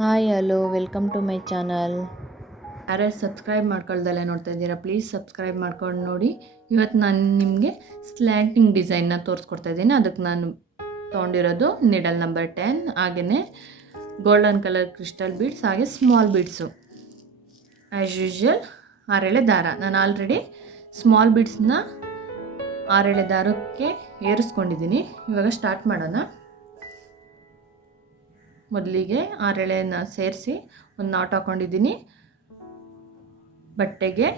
Hi hello welcome to my channel. ಯಾರ್ಯಾರು subscribe ಮಾಡ್ಕೊಳ್ದಲ್ಲೇ ನೋಡ್ತಾ ಇದ್ದೀರಾ, ಪ್ಲೀಸ್ ಸಬ್ಸ್ಕ್ರೈಬ್ ಮಾಡ್ಕೊಂಡು ನೋಡಿ. ಇವತ್ತು ನಾನು ನಿಮಗೆ ಸ್ಲ್ಯಾಂಟಿಂಗ್ ಡಿಸೈನ್ನ ತೋರಿಸ್ಕೊಡ್ತಾ ಇದ್ದೀನಿ. ಅದಕ್ಕೆ ನಾನು ತೊಗೊಂಡಿರೋದು ನೀಡಲ್ ನಂಬರ್ 10, ಹಾಗೆಯೇ ಗೋಲ್ಡನ್ ಕಲರ್ ಕ್ರಿಸ್ಟಲ್ ಬೀಡ್ಸ್, ಹಾಗೆ ಸ್ಮಾಲ್ ಬೀಡ್ಸು. ಆ್ಯಸ್ ಯೂಶ್ವಲ್ 6 ಎಳೆ ದಾರ. ನಾನು ಆಲ್ರೆಡಿ ಸ್ಮಾಲ್ ಬೀಡ್ಸ್ನ 6 ಎಳೆ ದಾರಕ್ಕೆ ಏರಿಸ್ಕೊಂಡಿದ್ದೀನಿ. ಇವಾಗ ಸ್ಟಾರ್ಟ್ ಮಾಡೋಣ. ಮೊದಲಿಗೆ 6 ಎಳೆನ ಸೇರಿಸಿ ಒಂದು ನಾಟ್ ಹಾಕ್ಕೊಂಡಿದ್ದೀನಿ. ಬಟ್ಟೆಗೆ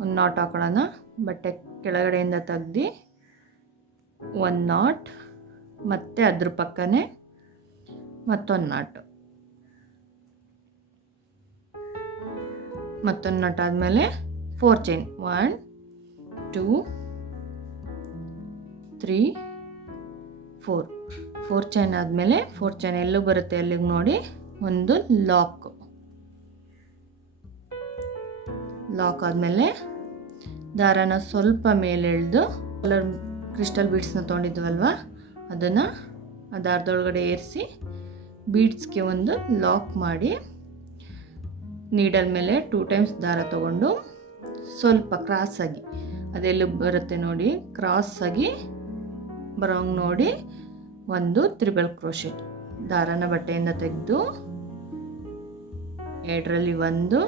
ಒಂದು ನಾಟ್ ಹಾಕೊಳ್ಳೋಣ. ಬಟ್ಟೆ ಕೆಳಗಡೆಯಿಂದ ತೆಗ್ದು ಒಂದು ನಾಟ್, ಮತ್ತು ಅದ್ರ ಪಕ್ಕನೇ ಮತ್ತೊಂದು ನಾಟು, ಮತ್ತೊಂದು ನಾಟ್ ಆದಮೇಲೆ 4 ಚೈನ್. 1 2 3 4 ಚೈನ್ ಆದಮೇಲೆ 4 ಚೈನ್ ಎಲ್ಲೂ ಬರುತ್ತೆ ಅಲ್ಲಿಗೆ ನೋಡಿ ಒಂದು ಲಾಕ್ ಆದಮೇಲೆ ದಾರನ ಸ್ವಲ್ಪ ಮೇಲೆ ಎಳೆದು ಕಲರ್ ಕ್ರಿಸ್ಟಲ್ ಬೀಡ್ಸ್ನ ತೊಗೊಂಡಿದ್ವಲ್ವ ಅದನ್ನು ಆ ದಾರದೊಳಗಡೆ ಏರಿಸಿ ಬೀಡ್ಸ್ಗೆ ಒಂದು ಲಾಕ್ ಮಾಡಿ ನೀಡಲ್ ಮೇಲೆ 2 ಟೈಮ್ಸ್ ದಾರ ತೊಗೊಂಡು ಸ್ವಲ್ಪ ಕ್ರಾಸಾಗಿ ಅದೆಲ್ಲ ಬರುತ್ತೆ ನೋಡಿ, ಕ್ರಾಸಾಗಿ ಬರೋಂಗೆ ನೋಡಿ ಒಂದು ತ್ರಿಬಲ್ ಕ್ರೋಶೆಟ್ ದಾರನ ಬಟ್ಟೆಯಿಂದ ತೆಗೆದು ಎರಡರಲ್ಲಿ ಒಂದು,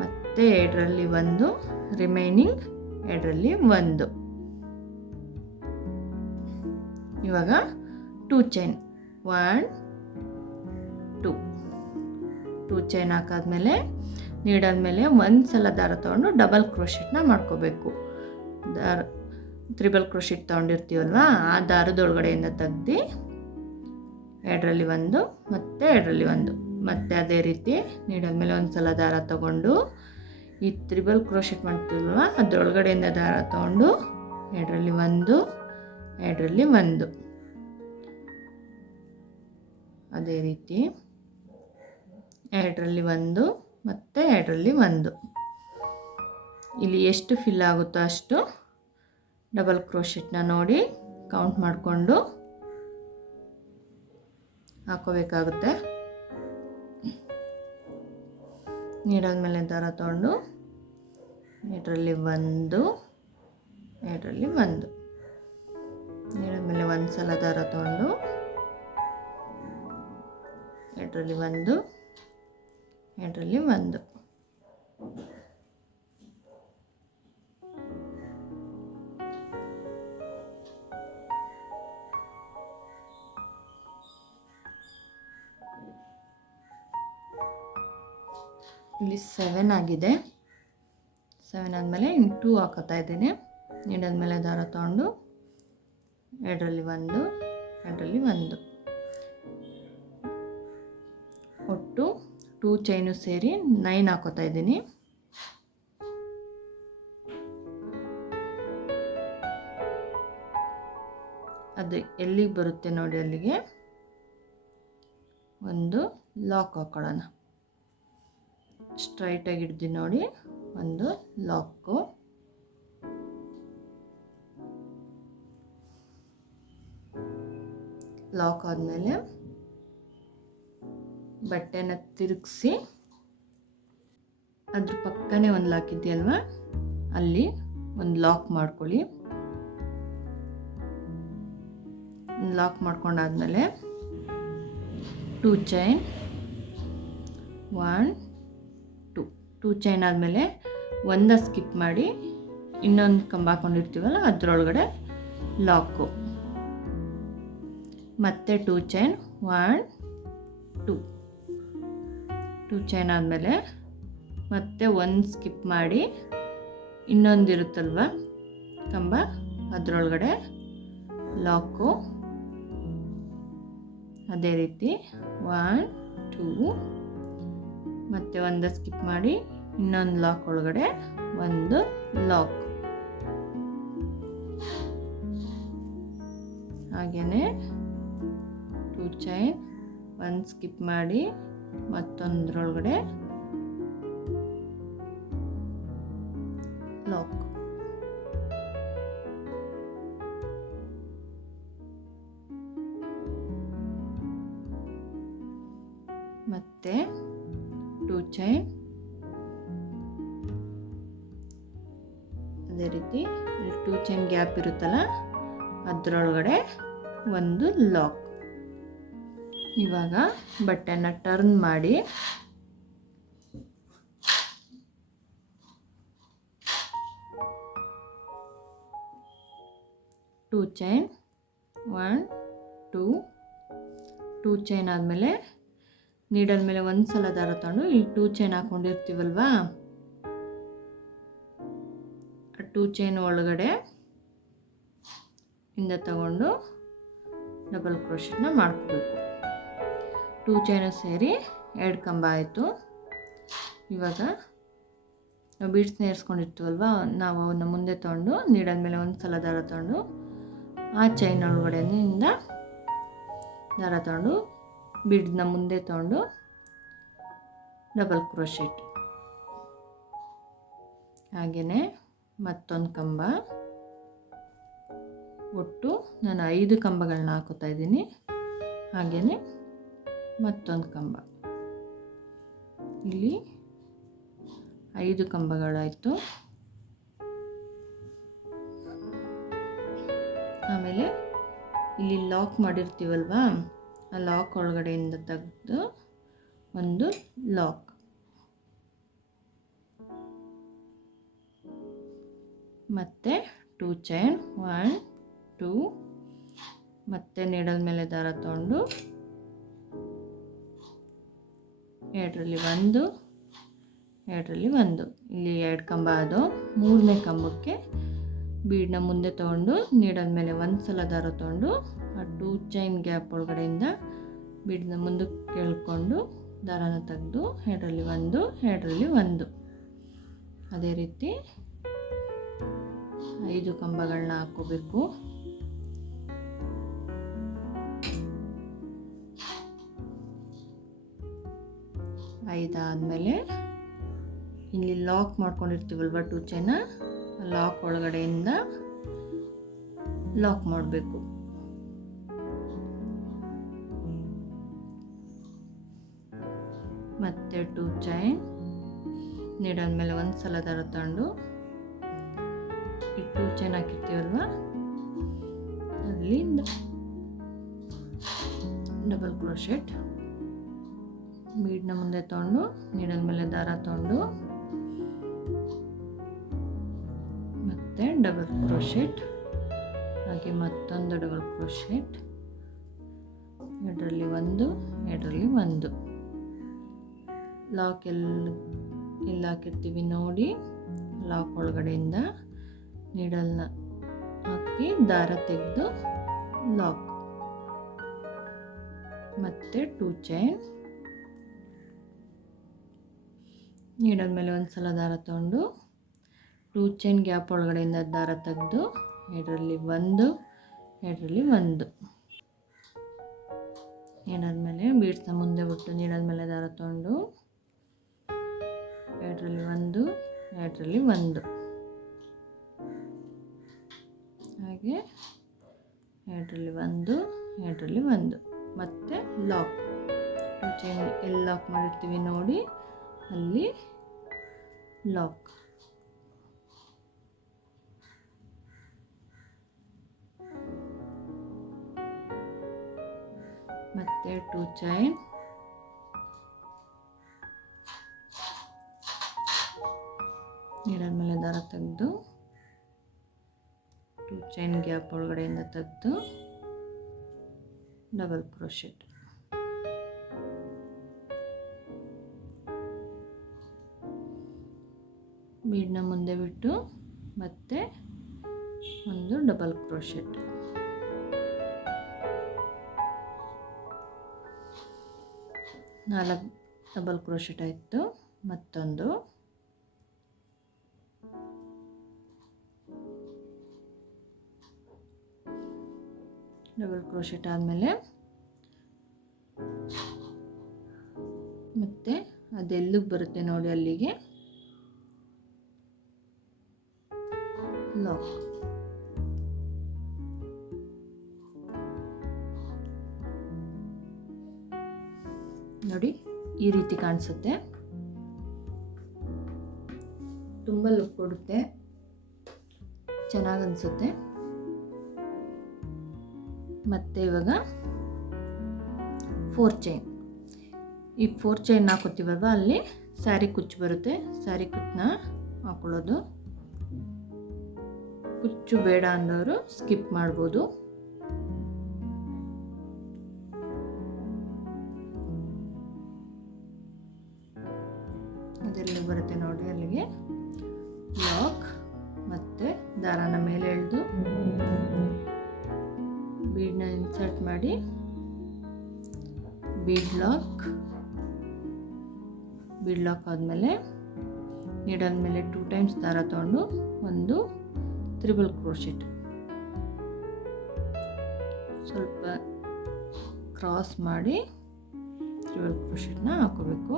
ಮತ್ತೆ ಎರಡರಲ್ಲಿ ಒಂದು, ರಿಮೈನಿಂಗ್ ಎರಡರಲ್ಲಿ ಒಂದು. ಇವಾಗ 2 ಚೈನ್. 1 2 ಚೈನ್ ಹಾಕಾದ್ಮೇಲೆ ನೀಡಲ್ ಮೇಲೆ ಒಂದು ಸಲ ದಾರ ತೊಗೊಂಡು ಡಬಲ್ ಕ್ರೋಶೆಟ್ನ ಮಾಡ್ಕೋಬೇಕು. ತ್ರಿಬಲ್ ಕ್ರೋಶೆಟ್ ತೊಗೊಂಡಿರ್ತೀವಲ್ವ ಆ ದಾರದೊಳಗಡೆಯಿಂದ ತೆಗ್ದು ಎರಡರಲ್ಲಿ ಒಂದು, ಮತ್ತೆ ಎರಡರಲ್ಲಿ ಒಂದು, ಮತ್ತೆ ಅದೇ ರೀತಿ ನೀಡಲ್ ಮೇಲೆ ಒಂದು ಸಲ ದಾರ ತೊಗೊಂಡು ಈ ತ್ರಿಬಲ್ ಕ್ರೋಶೆಟ್ ಮಾಡ್ತೀವಲ್ವ ಅದರೊಳಗಡೆಯಿಂದ ದಾರ ತೊಗೊಂಡು ಎರಡರಲ್ಲಿ ಒಂದು, ಎರಡರಲ್ಲಿ ಒಂದು, ಅದೇ ರೀತಿ ಎರಡರಲ್ಲಿ ಒಂದು, ಮತ್ತು ಎರಡರಲ್ಲಿ ಒಂದು. ಇಲ್ಲಿ ಎಷ್ಟು ಫಿಲ್ ಆಗುತ್ತೋ ಅಷ್ಟು ಡಬಲ್ ಕ್ರೋಶೆಟ್ನ ನೋಡಿ ಕೌಂಟ್ ಮಾಡಿಕೊಂಡು ಹಾಕೋಬೇಕಾಗುತ್ತೆ. ನೀಡಲ್ ಮೇಲೆ ದಾರ ತೊಗೊಂಡು ಎರಡರಲ್ಲಿ ಒಂದು, ಎರಡರಲ್ಲಿ ಒಂದು, ನೀಡಲ್ ಮೇಲೆ ಒಂದು ಸಲ ದಾರ ತೊಗೊಂಡು ಎರಡರಲ್ಲಿ ಒಂದು, ಎರಡರಲ್ಲಿ ಒಂದು, ಇಲ್ಲಿ 7 ಆಗಿದೆ. 7 ಆದಮೇಲೆ ಇನ್ನು 2 ಹಾಕೋತಾ ಇದ್ದೀನಿ. ನೀಡಲ್ ಮೇಲೆ ದಾರ ತೊಗೊಂಡು ಎರಡರಲ್ಲಿ ಒಂದು, ಎರಡರಲ್ಲಿ ಒಂದು, ಒಟ್ಟು 2 ಚೈನು ಸೇರಿ 9 ಹಾಕೋತಾ ಇದ್ದೀನಿ. ಅದು ಎಲ್ಲಿಗೆ ಬರುತ್ತೆ ನೋಡಿ ಅಲ್ಲಿಗೆ ಒಂದು ಲಾಕ್ ಹಾಕೊಳ್ಳೋಣ. ಸ್ಟ್ರೈಟಾಗಿ ಹಿಡ್ದು ನೋಡಿ ಒಂದು ಲಾಕು. ಲಾಕ್ ಆದಮೇಲೆ ಬಟ್ಟೆನ ತಿರುಗಿಸಿ ಅದ್ರ ಪಕ್ಕನೇ ಒಂದು ಲಾಕ್ ಇದೆಯಲ್ವ ಅಲ್ಲಿ ಒಂದು ಲಾಕ್ ಮಾಡ್ಕೊಳ್ಳಿ. Lock ಮಾಡ್ಕೊಂಡಾದ್ಮೇಲೆ 2 chain. 1 2 ಚೈನ್ ಆದಮೇಲೆ ಒಂದ ಸ್ಕಿಪ್ ಮಾಡಿ ಇನ್ನೊಂದು ಕಂಬ ಹಾಕೊಂಡಿರ್ತೀವಲ್ಲ ಅದರೊಳಗಡೆ ಲಾಕು, ಮತ್ತೆ 2 ಚೈನ್. 1 2 ಚೈನ್ ಆದಮೇಲೆ ಮತ್ತೆ ಒಂದು ಸ್ಕಿಪ್ ಮಾಡಿ ಇನ್ನೊಂದಿರುತ್ತಲ್ವ ಕಂಬ ಅದರೊಳಗಡೆ ಲಾಕು, ಅದೇ ರೀತಿ 1 2 ಮತ್ತೆ ಒಂದು ಸ್ಕಿಪ್ ಮಾಡಿ ಇನ್ನೊಂದು ಲಾಕ್ ಒಳಗಡೆ ಒಂದು ಲಾಕ್, ಹಾಗೆಯೇ 2 ಚೈನ್, ಒಂದು ಸ್ಕಿಪ್ ಮಾಡಿ ಮತ್ತೊಂದರೊಳಗಡೆ ಲಾಕ್. ಮತ್ತು 2 ಚೈನ್, ಅದೇ ರೀತಿ 2 ಚೈನ್ ಗ್ಯಾಪ್ ಇರುತ್ತಲ್ಲ ಅದರೊಳಗಡೆ ಒಂದು ಲಾಕ್. ಇವಾಗ ಬಟ್ಟೆನ ಟರ್ನ್ ಮಾಡಿ ಟೂ ಚೈನ್, 1 2 ಚೈನ್ ಆದಮೇಲೆ ನೀಡಲ್ ಮೇಲೆ ಒಂದು ಸಲ ದಾರ ತಗೊಂಡು ಇಲ್ಲಿ 2 ಚೈನ್ ಹಾಕ್ಕೊಂಡಿರ್ತೀವಲ್ವಾ, ಆ 2 ಚೈನ್ ಒಳಗಡೆ ಇಂದ ತಗೊಂಡು ಡಬಲ್ ಕ್ರೋಶೆಟ್ನ ಮಾಡ್ಕೋಬೇಕು. 2 ಚೈನು ಸೇರಿ 2 ಕಂಬ ಆಯಿತು. ಇವಾಗ ನಾವು ಬೀಡ್ಸ್ನ ಏರ್ಸ್ಕೊಂಡಿರ್ತೀವಲ್ವ, ನಾವು ಅವನ್ನ ಮುಂದೆ ತೊಗೊಂಡು ನೀಡಲ್ ಮೇಲೆ ಒಂದು ಸಲ ದಾರ ತಗೊಂಡು ಆ ಚೈನ್ ಒಳಗಡೆಯಿಂದ ದಾರ ತಗೊಂಡು ಬೀಡ್ನ ಮುಂದೆ ತೊಗೊಂಡು ಡಬಲ್ ಕ್ರೋಶೆಟ್. ಹಾಗೆಯೇ ಮತ್ತೊಂದು ಕಂಬ, ಒಟ್ಟು ನಾನು 5 ಕಂಬಗಳನ್ನ ಹಾಕೋತಾ ಇದ್ದೀನಿ. ಹಾಗೆಯೇ ಮತ್ತೊಂದು ಕಂಬ, ಇಲ್ಲಿ 5 ಕಂಬಗಳಾಯಿತು. ಆಮೇಲೆ ಇಲ್ಲಿ ಲಾಕ್ ಮಾಡಿರ್ತೀವಲ್ವಾ, ಆ ಲಾಕ್ ಒಳಗಡೆಯಿಂದ ತೆಗೆದು ಒಂದು ಲಾಕ್, ಮತ್ತು 2 ಚೈನ್, 1 2, ಮತ್ತೆ ನೀಡಲ್ ಮೇಲೆ ದಾರ ತಗೊಂಡು 2ರಲ್ಲಿ 1 2ರಲ್ಲಿ 1, ಇಲ್ಲಿ 2 ಕಂಬ ಅದು. 3ನೇ ಕಂಬಕ್ಕೆ ಬೀಡನ್ನ ಮುಂದೆ ತೊಗೊಂಡು ನೀಡಲ್ ಮೇಲೆ ಒಂದು ಸಲ ದಾರ ತೊಗೊಂಡು ಆ 2 ಚೈನ್ ಗ್ಯಾಪ್ ಒಳಗಡೆಯಿಂದ ಬೀಡನ್ನ ಮುಂದಕ್ಕೆ ಕೇಳ್ಕೊಂಡು ದಾರನ ತೆಗೆದು 2ರಲ್ಲಿ 1 2ರಲ್ಲಿ 1, ಅದೇ ರೀತಿ 5 ಕಂಬಗಳನ್ನ ಹಾಕೋಬೇಕು. ಇದಾದಮೇಲೆ ಇಲ್ಲಿ ಲಾಕ್ ಮಾಡ್ಕೊಂಡಿರ್ತೀವಲ್ವ 2 ಚೈನ, ಲಾಕ್ ಒಳಗಡೆಯಿಂದ ಲಾಕ್ ಮಾಡಬೇಕು. ಮತ್ತೆ 2 ಚೈನ್, ನೀಡಲ್ ಮೇಲೆ ಒಂದು ಸಲ ದಾರ ತಗೊಂಡು ಈ 2 ಚೈನ್ ಹಾಕಿರ್ತೀವಲ್ವ ಅಲ್ಲಿಂದ ಡಬಲ್ ಕ್ರೋಶೆಟ್, ಬೀಡ್ನ ಮುಂದೆ ತೊಗೊಂಡು ನೀಡಲ್ ಮೇಲೆ ದಾರ ತಗೊಂಡು ಮತ್ತೆ ಡಬಲ್ ಕ್ರೋಶೆಟ್, ಹಾಗೆ ಮತ್ತೊಂದು ಡಬಲ್ ಕ್ರೋಶೆಟ್, 2ರಲ್ಲಿ 1 2ರಲ್ಲಿ 1, ಲಾಕ್ ಎಲ್ಲ ಹಾಕಿರ್ತೀವಿ ನೋಡಿ, ಲಾಕ್ ಒಳಗಡೆಯಿಂದ ನೀಡಲ್ನ ಹಾಕಿ ದಾರ ತೆಗೆದು ಲಾಕ್, ಮತ್ತೆ 2 ಚೈನ್, ನೀಡಲ್ ಮೇಲೆ ಒಂದು ಸಲ ದಾರ ತಗೊಂಡು 2 ಚೈನ್ ಗ್ಯಾಪ್ ಒಳಗಡೆಯಿಂದ ದಾರ ತೆಗೆದು 2ರಲ್ಲಿ 1 2ರಲ್ಲಿ 1, ನೀಡಾದ್ಮೇಲೆ ಬೀಡ್ಸ್ನ ಮುಂದೆ ಬಿಟ್ಟು ನೀಡಲ್ ಮೇಲೆ ದಾರ ತಗೊಂಡು 2ರಲ್ಲಿ 1 2ರಲ್ಲಿ 1, ಹಾಗೆ 2ರಲ್ಲಿ 1 2ರಲ್ಲಿ 1, ಮತ್ತೆ ಲಾಕ್ 2 ಚೈನ್ ಎಲ್ಲಿ ಲಾಕ್ ಮಾಡಿರ್ತೀವಿ ನೋಡಿ ಅಲ್ಲಿ ಲಾಕ್, ಮತ್ತೆ 2 ಚೈನ್, ನೀಡಲ್ ಮೇಲೆ ದಾರ ತೆಗೆದು 2 ಚೈನ್ ಗ್ಯಾಪ್ ಒಳಗಡೆಯಿಂದ ತೆಗೆದು ಡಬಲ್ ಕ್ರೋಶೆಟ್, ಬೀಡ್ನ ಮುಂದೆ ಬಿಟ್ಟು ಮತ್ತೆ ಒಂದು ಡಬಲ್ ಕ್ರೋಶೆಟ್, 4 ಡಬಲ್ ಕ್ರೋಶೆಟ್ ಆಯಿತು. ಮತ್ತೊಂದು ಡಬಲ್ ಕ್ರೋಶೆಟ್ ಆದಮೇಲೆ ಮತ್ತೆ ಅದೆಲ್ಲಿಗೆ ಬರುತ್ತೆ ನೋಡಿ ಅಲ್ಲಿಗೆ ಲಾಕ್, ನೋಡಿ ಈ ರೀತಿ ಕಾಣಿಸುತ್ತೆ. ತುಂಬ ಲುಕ್ ಕೊಡುತ್ತೆ, ಚೆನ್ನಾಗಿ ಅನಿಸುತ್ತೆ. ಮತ್ತು ಇವಾಗ 4 ಚೈನ್, ಈ 4 ಚೈನ್ ಹಾಕೋತೀವಲ್ವ ಅಲ್ಲಿ ಸ್ಯಾರಿ ಕುಚ್ಚು ಬರುತ್ತೆ, ಸ್ಯಾರಿ ಕುಚ್ಚನ್ನ ಹಾಕೊಳ್ಳೋದು. ಕುಚ್ಚು ಬೇಡ ಅಂದವರು ಸ್ಕಿಪ್ ಮಾಡ್ಬೋದು. ಅದೆಲ್ಲ ಬರುತ್ತೆ ನೋಡಿ, ಅಲ್ಲಿಗೆ ಲಾಕ್ ಮತ್ತು ದಾರಾನ ಮೇಲೆ ಎಳೆದು ಬೀಡನ್ನ ಇನ್ಸರ್ಟ್ ಮಾಡಿ ಬೀಡ್ ಲಾಕ್ ಆದಮೇಲೆ ನೀಡಲ್ ಮೇಲೆ 2 ಟೈಮ್ಸ್ ದಾರ ತೊಗೊಂಡು ಒಂದು ತ್ರಿಬಲ್ ಕ್ರೋಶೆಟ್ ಸ್ವಲ್ಪ ಕ್ರಾಸ್ ಮಾಡಿ ತ್ರಿಬಲ್ ಕ್ರೋಶೆಟ್ನ ಹಾಕೋಬೇಕು.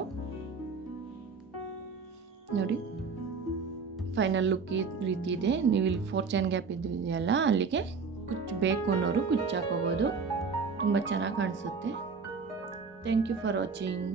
ನೋಡಿ ಫೈನಲ್ ಲುಕ್ ಈ ರೀತಿ ಇದೆ. ನೀವು ಇಲ್ಲಿ 4 ಚೈನ್ ಗ್ಯಾಪ್ ಇದೆಯಲ್ಲ, ಅಲ್ಲಿಗೆ ಕುಚ್ಚು ಬೇಕು ಅನ್ನೋರು ಕುಚ್ಚು ಹಾಕೋಬೋದು. ತುಂಬ ಚೆನ್ನಾಗಿ ಕಾಣಿಸುತ್ತೆ. Thank you for watching.